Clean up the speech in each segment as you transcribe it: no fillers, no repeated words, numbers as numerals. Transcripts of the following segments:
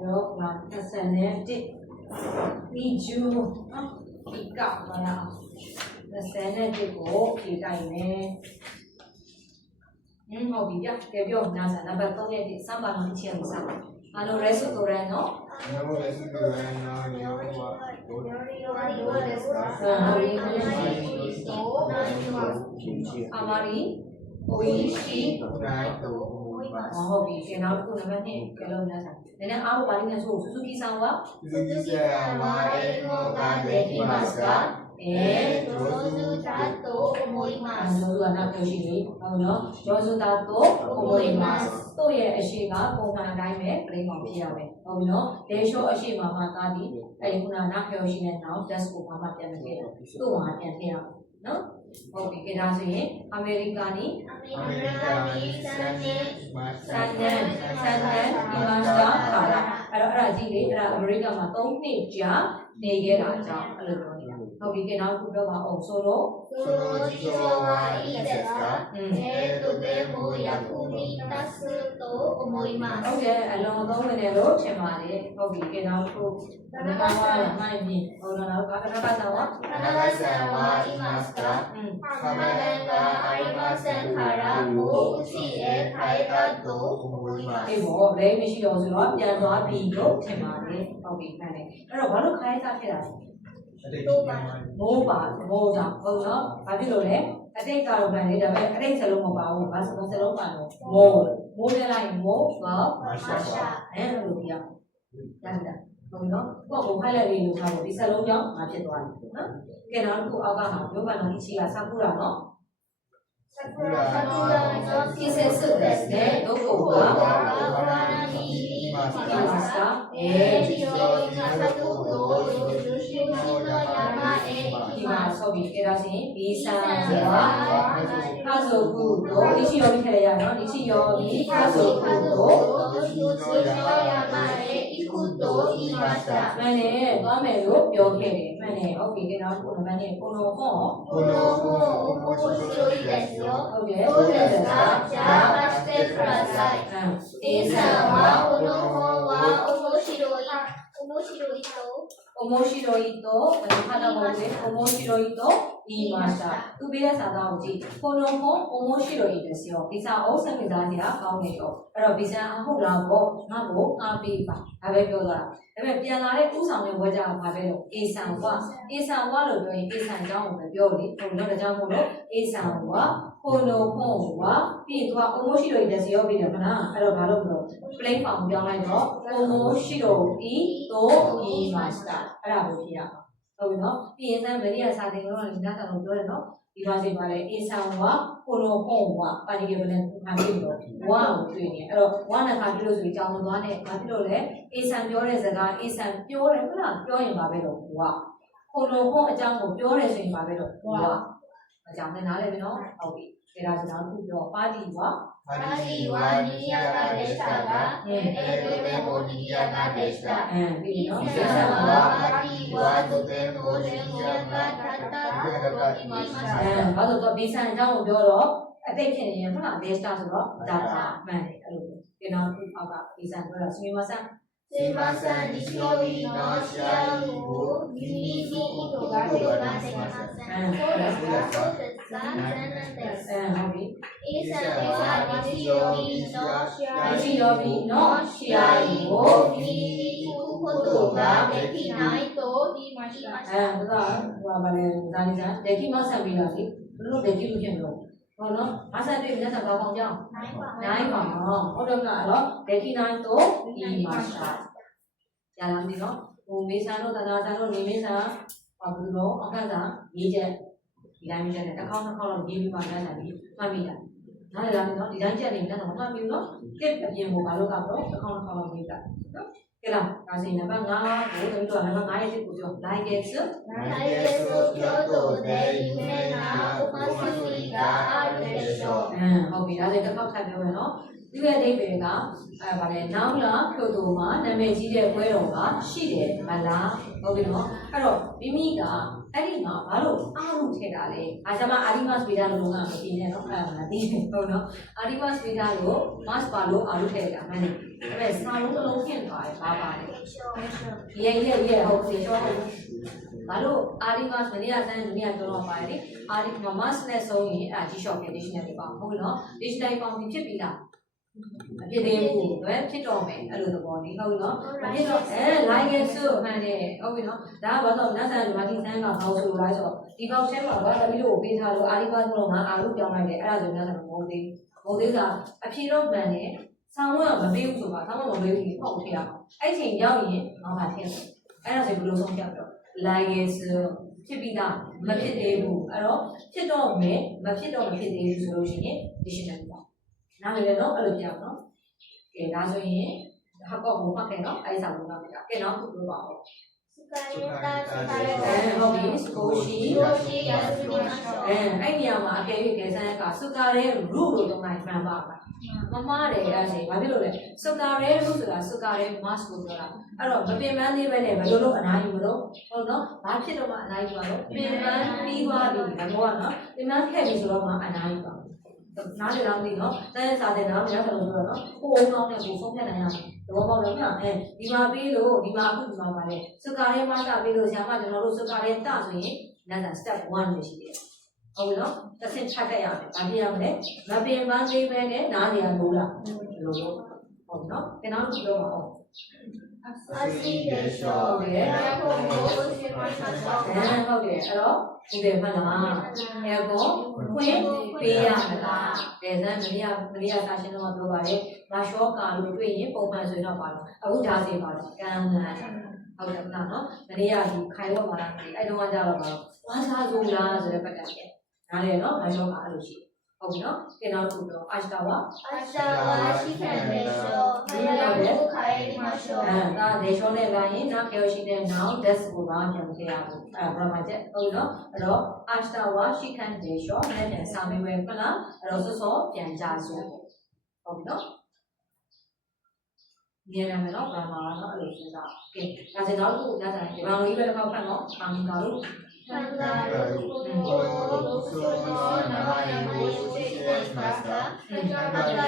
Đó là ta sẽ nè đi đi chú đi cạo vào nào ta sẽ nè đi cổ đi cày nè học đi nhá cái biểu nào sẽ là bắt đầu nè đi sang bàn đi chiên sang ano restaurant no ano restaurant no amari oishi naitoဟုတ်ပြီကျန်တော့ခုနံပါတ်2ကလုံးများစားနည်းနည်းအားပါလိမ့်မယ်ဆိုစုစုကီဆောင်က Suzuki sama eno ga dekimasu ka ဂျောစုတာတိုအမွိမတ်ဂျောစုကနောက်ပြောရှိလေဟုတ်နော်ဂျောစုတာတိုအမွိမတ်တို့ရဲ့အရှိကပုံမှန်တိုင်းပဲပြိမောင်ဖြစ်ရမယ်ဟုတ်ပြီနော်ဒေရှောအရှိမှာတာဒီအဲဒီခုနနောက်ပြောရှိတဲ့နောက် desk ကိုမှပြန်မထည့်တော့သူ့မှာပြန်ထည့်ရအောင်နော်ဟုတ်ပြီဒါဆိုရင်အမေရိကန်နီဆန်နန်ဒီမတ်စတာခါလာအဲ့ဒါကြည့်လေအဲ့ဒါအမေရိကန်မှာ3နှစ်ကြာနေခဲ့တာအကြောင်းအဲ့လိုပြောနေတာဟုတ်ပြီနောက်ခုပြောပါအောင်ဆိုတော့事情はいいですかとても役に立つと思います。ဟုတ်တယ်အလုံးသုံးဝင်တယ်လို့ထင်ပါတယ်ဟုတ်ပြီနောက်ခုဒါကမှမိုင်းပြီဟုတ်တော့နောက်ကကနကဆန်ဝါကနကဆန်ဝါいますかခမရန်ကありませんからもううちへ帰ったと思います。အေးဘောဘယ်မရှိတော့ဆိုတော့ပြန်သွားပြီလို့ထင်ပါတယ်ဟုတ်ပြီမှန်တယ်အဲ့တော့ဘာလို့ခိုင်းစားခဲ့တာလဲမိုးပါမိုးကြောင့်ဟုတ်နော်ဘာဖြစ်လို့လဲအတိတ်ကတော့မှန်တယ်ဒါပေမဲ့အတိတ်စလုံးမပါဘူးဘာစလုံးပါတော့မိုးနဲ့လိုက်မိုးဘာရှာအဲ့လိုပြရအောင်ဒါဟုတ်နော်ကိုယ့်ကိုဖိုက်လိုက်လေးလို့ထားလို့ဒီစလုံးကြောင့်ငါဖြစ်သွားတယ်နော်ကဲတော့ခုအောက်ကမှာပြောပါတော့ဒီချီကစကူတာနော်桜の季節ですね。どこが終わらにいますか？地上に咲くと中心の山へဒီမှာဆောက်ပြီးကြတာရှင်ဒီဆန်ကဟာဆိုခုတို့ဒီရှိရောပြီးထည့်ရနော်ဒီရှိရောပြီးဟာဆိုခုတို့中心の山へ行くと言いました。မှန်တယ်သွားမယ်လို့ပြောခဲ့တယ်မှန်တယ်ဟုတ်ပြီကြတော့ခုနံပါတ်1ကိုလိုဟောこの本面白いですよ。ဟုတ်ကဲ့どうですか？じゃあ貸してください。A さんはこの本は面白いと面白いと肌もね面白いと言いましたသူပေးတဲ့စာသားကိုကြည့်この本面白いですよဒီစာအုပ်စိတ်ဝင်စားစရာကောင်းနေတော့အဲ့တော့ဒီစာအဟုတ်လားပေါ့ငါ့ကိုအားပေးပါဒါပဲပြောတာဒါပေမဲ့ပြန်လာတဲ့ဥဆောင်တဲ့ဝါကြကဘာပဲလို့ A ဆန်ဝလို့ပြောရင် A ဆန်အကြောင်းကိုပဲပြောလေဟုတ်လို့ဒါကြောင့်မို့လို့ A ဆန်ဝこの本はပြီးရင်သူက面白いですよပြီးတယ်ခဏအဲ့တော့ဘာလို့မလို့ plain form ပြောင်းလိုက်တော့面白いと言いましたအဲ့ဒါကိုဖြေရအောင်ဟုတ်ပြီနော်ပြီးရင်စမ်းမရီယာစာသင်ကတော့ဒီနာတာကိုပြောတယ်နော်ဒီပါစေပါလေအဆန်ဝါကိုလိုဟောဝါပါတီကဘယ်နဲ့ခံပြီးတော့ဝါကိုတွေ့နေအဲ့တော့ဝါနဲ့ခါပြီးလို့ဆိုပြီးကြောင်းမသွားနဲ့ဘာဖြစ်လို့လဲအဆန်ပြောတဲ့စကားအဆန်ပြောတယ်ဟုတ်လားပြောရင်ပါပဲတော့ဝါကိုလိုဟောအကြောင်းကိုပြောတယ်ဆိုရင်ပါပဲတော့ဝါအကြောင်းနဲ့နားလည်ပြီနော်ဟုတ်ပြီဒါဆိုတော့ခုပြောပါတီဝါパーティーは賑やかでしたが、とても賑やかでした。ပြီးနော်皆さんはパーティーはとても賑やかだったと言いました。ဘာလို့တော့ဒီဆန်အကြောင်းကိုပြောတော့အတိတ်ဖြစ်နေရင်ဟုတ်လား data ဆိုတော့ data မှန်တယ်အဲ့လိုဒီနောက်ခုအောက်ကဒီဆန်ပြောတာすみませんすいません、日曜日の試合を見に行くことができません。そうですか、そうですか、残念です。ဟုတ်ပြီA さんは日曜日の試合を見に行くことができないと言いました。ဒါကဘာလဲဒါလေးစားဒေတိမဆက်ပြီးတော့လေဘလို့ဒေတိလို့ဖြစ်လို့ဟုတ်နော်အဆက်တွေ့မြတ်စွာဘုရားကြောင့်နိုင်ပါတော့ဟုတ်တယ်မလားအဲ့တော့ဒေတိနိုင်တော့ဒီမှာရှာရလာပြီနော်ဟိုမေးစားတော့သာသာတော့နေမင်းစားဘာလို့အခက်စားရေးချက်ဒီတိုင်းရေးချက်နဲ့တစ်ခေါက်တစ်ခေါက်တော့ရေးပြီးမှမြတ်စွာပြီးမှတ်မိတာနားလည်လားနော်ဒီတိုင်းချက်နေမြတ်စွာမှတ်ပြီးနော်ကစ်အပြင်ကိုဘာလို့ကတော့တစ်ခေါက်တစ်ခေါက်တော့ရေးတာနော်ကဲလားဒါဆိုရင်နံပါတ်5ကိုသမီးတို့ကနံပါတ်5ရဲ့ကိုပြော来月京都で有名なお祭りがあるでしょう。ဟုတ်ပြီဒါဆိုတစ်ခေါက်ထပ်ပြောမယ်နော်ဒီရဲ့အဓိပ္ပာယ်ကဗာလဲနောက်လာကျိုတိုမှာနာမည်ကြီးတဲ့ပွဲတော်ကရှိတယ်မလား ဟုတ်ပြီနော်အဲ့တော့မိမိကအဲ့ဒီမှာဘာလို့အားလို့ထည့်တာလဲအားကျမအာဒီမတ်စပီဒါလို့ကမသိနဲ့နော်အဲ့ဒါမသိဘူးဟုတ်နော်အာဒီမတ်စပီဒါလို့မတ်ပါလို့အားလို့ထည့်တာမှန်တယ်အဲ့ဒါစာလုံးတစ်လုံးဖြင့်သွားတယ်ဘာပါလဲရဲ့ဟုတ်ပြီရှော့ဘာလို့အာဒီမတ်မနေ့ကစမ်းမနေ့ကတော့ပါတယ်လေအာဒီမတ်နဲ့ဆုံးရင်အဲ့ဒါကြီးရှော့ခဲ့ dictionary ပေါ့ဟုတ်ပြီနော် dictionary ပေါင်းပြီးဖြစ်ပြီလားမဖြစ်သေးဘူးဘယ်ဖြစ်တော့မယ်အဲ့လိုသဘောလေးဟုတ်ပြီနော်မဖြစ်တော့like ဆိုမှန်တယ်ဟုတ်ပြီနော်ဒါကဘာလို့နတ်ဆန်ဒီမှာဒီဆန်းကဟောဆိုလိုက်ဆိုတော့ဒီပေါက်ထဲမှာဘာသမီးတို့ကိုပေးထားလို့အာရီပါဆိုတော့ငါအာလို့ပြောင်းလိုက်တယ်အဲ့ဒါဆိုနတ်ဆန်မဟုတ်သေးကအဖြေတော့မှန်တယ်ဆောင်းကမပေးဘူးဆိုပါဆောင်းကမပေးဘူးပေါ့ဖြစ်ရအောင်အဲ့ချိန်ရောက်ရင်ငါမှထည့်တယ်အဲ့ဒါဆိုဘယ်လိုဆုံးဖြတ်ပြီးတော့ like ဆိုဖြစ်ပြီးသားမဖြစ်သေးဘူးအဲ့တော့ဖြစ်တော့မယ်မဖြစ်တော့မဖြစ်သေးဘူးဆိုလို့ရှိရင် dictionary ပေါ့နားလည်တယ်နော်အဲ့လိုပြအောင်နော်ကဲဒါဆိုရင်ဟာကောကိုမှတ်ခဲ့နော်အဲ့ဒီစာလုံးတော့ပြကဲနော်ခုပြောပါဦးဟုတ်ပြီစကိုရှိအဲ့ဒီနေရာမှာအကယ်၍ကဲဆန်းကစုကာရဲ root လို့သုံးလိုက်မှန်ပါမမတယ်အဲ့ဒါဆိုဘာဖြစ်လို့လဲစုကာရဲ root ဆိုတာစုကာရဲ mass ကိုပြောတာအဲ့တော့မပင်ပန်းသေးပဲနဲ့ဘယ်လိုလုပ်အနားယူမလို့ဟုတ်နော်ဘာဖြစ်တော့မှအနားယူပါတော့ပင်ပန်းပြီးသွားပြီဒါကတော့နော်ပင်ပန်းခဲ့ပြီဆိုတော့မှအနားယူပါနားလည်လားမသိနော်တန်းစားတဲ့နားမရဘူးလို့ပြောတော့ကိုယ်အောင်နဲ့ကိုဆုံးဖြတ်နိုင်ရမယ်သဘောပေါက်လားဒီမှာပြီးလို့ဒီမှာအခုဒီမှာပါလေစုကာရဲမကပြီးလို့ဆရာမကျွန်တော်တို့စုကာရဲတဆိုရင်နောက် step 1လို့ရှိတယ်ဟုတ်ပြီနော်တစ်ဆင့်ချက်ခဲ့ရမယ်ဘာဖြစ်ရမလဲမပင်ပန်းသေးပဲနဲ့နားနေရလို့လားလို့ဟုတ်နော်ကျွန်တော်တို့ပြောပါဦးအစီရေရှောဟုတ်တယ်ဟုတ်တယ်အဲ့တော့ဒီပဲမှတ်လားအဲကောခွင့်ပေးရမလားဒေသမရိယစာရှင်းတော့ပြောပါတယ်မရှောကာလို့တွေ့ရင်ပုံမှန်ဆိုရင်တော့ပါတော့အခုဒါစီပါတော့ကံလန်းဟုတ်တယ်နော်မရိယဒီခိုင်တော့ပါလားအဲ့တော့ကြတော့ပါတော့ဝါစာဆိုလားဆိုတဲ့ပတ်သက်တယ်နားလေနော်မရှောကာအဲ့လိုရှိဟုတ်ပြီနော်ကျနောက်တစ်ခုပြောအာရှတာဝရှိခံတယ်ဆိုမရဘူးခိုင်မှာရှောဒါဒေရှောနဲ့လာရင်နောက်ပြောရှိတဲ့နောက် desk ကိုပါပြန်ပြရဘူးအဲ့ဒါ grammar ချက်ဟုတ်နော်အဲ့တော့အာရှတာဝရှိခံတယ်ရှောနဲ့ပြန်စာမေးပွဲဖလားအဲ့တော့စောပြန်ကြဆိုဟုတ်ပြီနော်ညနေမယ်နော် grammar နော်အဲ့လိုစဉ်းစားကဲဒါဆိုတော့ခုညစာဒီဘာလို့ဒီဘက်တစ်ခေါက်ဖတ်နော်အမှန်ကလို့考えることをその名前を知っていますか？考え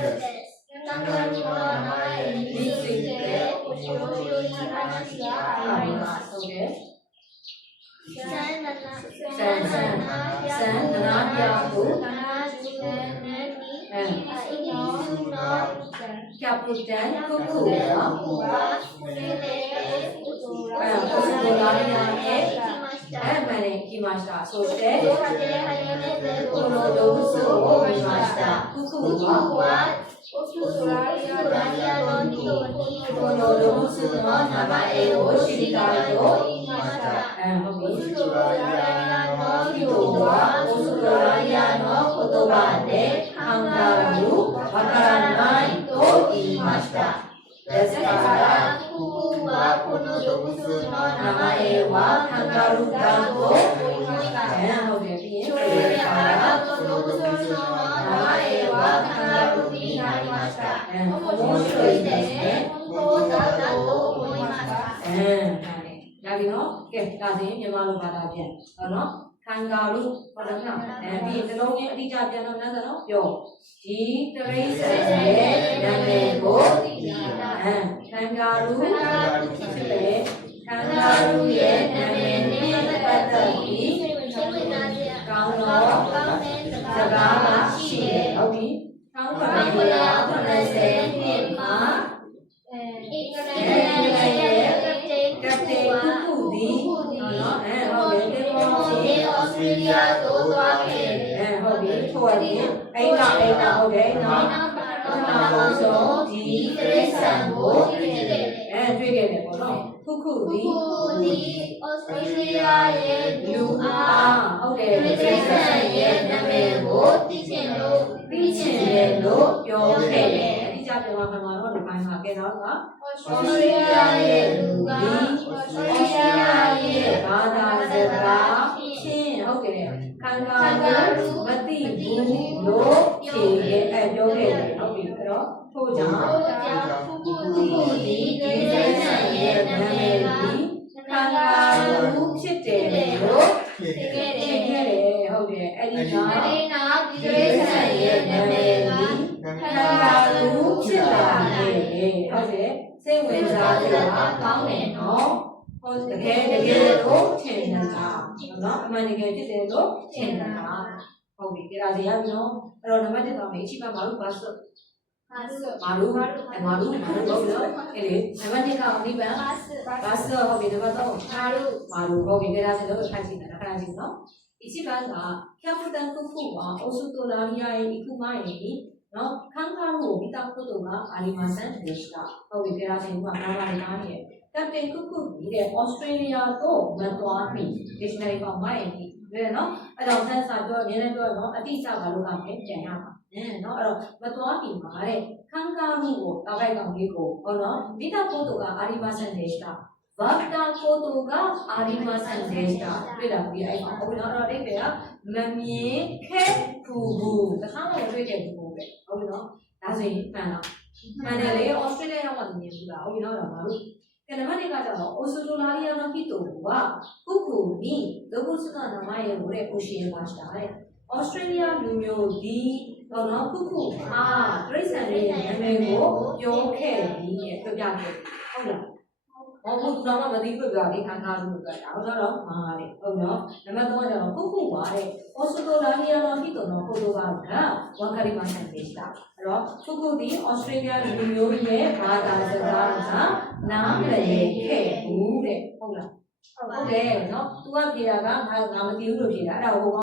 るです。考えるの名前についてお知らせに話があります。キャプテンククは前に来ました。そして、この動物を見ました。ククは、この動物の名前を知りたいと言いました。オーストラリアの人は、オーストラリアの言葉でカンガルーわからないと言いました。ですから、ククはこの動物の名前はカンガルーだと言いました。それからこの動物の名前はカンガルーになりました。面白いですね。そうだと思いました。やびの、け、だぜ、やまるばだけ。カンガルー、これな、ビートのに、リチャージのなのよ。ဒီတရိစ္ဆာန်ရဲ့နာမည်ကိုခံကာရုဖြစ်တယ်ခံကာရုရဲ့နာမည်နဲ့ပတ်သက်ပြီးကောင်းသောစကားရှိတယ်ဟုတ်ပြီ1980နှစ်မှာကပ်တေကုကုဒီဟုတ်တယ်ဟုတ်တယ်ဩစတြေးလျသို့သွားခဲ့တယ်ဟုတ်ပြီထို့အပြင်အဲ့ဒါဟုတ်တယ်နော်နောက်ဆုံးဒီတိရစ္ဆာန်ကိုတွေ့ခဲ့တယ်ပေါ့နော်ခုဒီဩစတြေးလျရဲ့လူအားဟုတ်တယ်တိရစ္ဆာန်ရဲ့နာမည်ကိုသိချင်တယ်လို့ပြောခဲ့တယ်အတိအကျပြောမှာမှန်တော့ဒီပိုင်းမှာကဲတော့ကဩစတြေးလျရဲ့လူကဩစတြေးလျရဲ့ဘာသာစကားချင်းဟုတ်ကဲ့ခံကာရုမသိဘူးလို့ဖြေခဲ့ပြောခဲ့တယ်ဟုတ်ပြီအဲ့တော့ထို့ကြောင့်ခုဒီတိရစ္ဆာန်ရဲ့နာမည်ကိုခံကာ ခဲ့တယ်ဟုတ်တယ်အဲ့ဒီက နောက်ဒီရိစ္ဆာန်ရဲ့နာမည်ကခန္ဓာလူဖြစ်လာတယ် ဟုတ်တယ်စိတ်ဝင်စားကြတာကောင်းတယ်နော်ဟုတ်တကယ်လို့ထင်နေတာနော်အမှန်တကယ်ဖြစ်တယ်လို့ထင်တာဟုတ်ပြီကြရစီရပြီနော်အဲ့တော့နံပါတ်1တော့မေးအချိပါမာလို့ပါစမာလို့ဟုတ်နော်အဲ့လေနံပါတ်1ကအနိဗ္ဗာန်ပါစဟုတ်ပြီနံပါတ်3မာလို့ဟုတ်ပြီကြရစီလို့ခိုင်းစီတာခဏကြည့်နော်一番がキャプテンとフはオーストラリアへ行く前にのカンガルーを見たことがありませんでした。ဟုတ်ပြီကြရစီကနားလာနေတာနဲ့ Captain Cook ကြီးတဲ့ Australia တော့မသွားပြီ dictionary ပေါ်မှာရေးတယ်နော်အဲ့တော့ဆန်းစာပြောအများနဲ့ပြောတော့အတိအကျဘာလို့ကလဲပြန်ရမှာနော်အဲ့တော့မသွားပြီမှာတဲ့ခန်းကားမှုကိုတောက်လိုက်ကောင်လေးကိုဟောနော်ဒီတော့ကိုတို့ကအာရီမဆန်ဒေရှတာဗတ်တာကိုတို့ကအာရီမဆန်ဒေရှတာတွေ့တာပြီးအဲ့မှာဟုတ်ပြီနော်အဲ့တော့အိဗေကမမြင်ခဲ့ဘူးတခါမှမတွေ့ခဲ့ဘူးပဲဟုတ်ပြီနော်ဒါဆိုရင်မှန်လားမှန်တယ်လေ Australia ရောက်မှမြင်ဘူးလားဟုတ်ပြီနော်တော့ငါတို့ကနမနေကကြတော့အိုစတိုလာရီယာの人はここに動物の名前を教えましたね。オーストラリアလူမျိုးဒီတော့ခုခုအားတရိษံရဲ့နာမည်ကိုပြောခဲ့ပြီးပြပြခဲ့ဟုတ်လား။ဟုတ်ဘူးတော့မသိဘူးပြောလေခန်းကားလို့ပြောတာဟုတ်တော့မှားတယ်ဟုတ်နော်နံပါတ်3ကတော့ခုခုပါတဲ့オーストラリアの人の言葉がわかりませんでした。အဲ့တော့ခုခုဒီဩစတြေးလျလူမျိုးရဲ့ဘာသာစကားကနားမလည်ခဲ့ဘူးတဲ့ဟုတ်လားဟုတ်တယ်နော်သူကပြေတာကငါမသိဘူးလို့ပြေတာအဲ့ဒါဟို